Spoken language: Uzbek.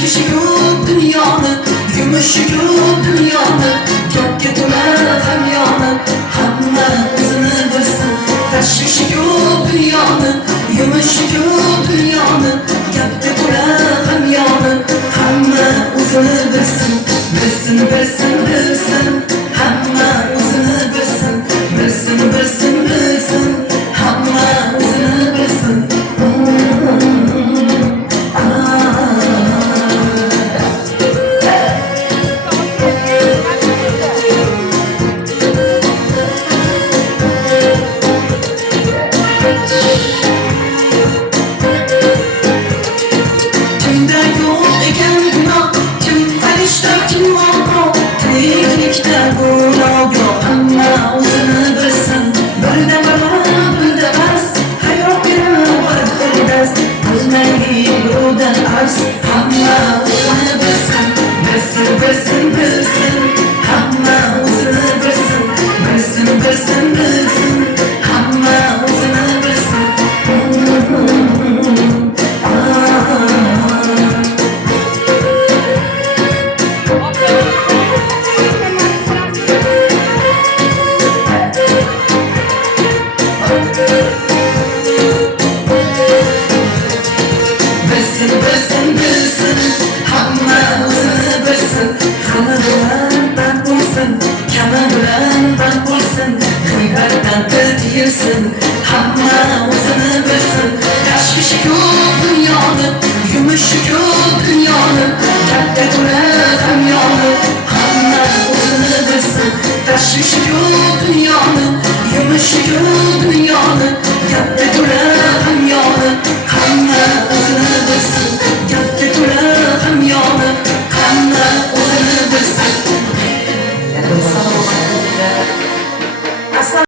tashvishi yo'q dunyoni, yumushi yo'q dunyoni, gapga to'la hamyoni, hamma o'zini bilsin. Tashvishi yo'q dunyoni, yumushi yo'q dunyoni, gapga to'la hamyoni, hamma o'zini bilsin. Bilsin, bilsin, bilsin, hamma o'zini bilsin. Bilsin, bilsin, bilsin, hamma o'zini bilsin. Kimda yo'q ekan gunoh, kim farishta, kim maqom, tiriklikda gunoh yo'q, hamma o'zini bilsin. Birda baland, birda past, hayot bir xildas, o'zlariga birovdan arz, hamma o'zini bilsin. Bilsin, bilsin, bilsin,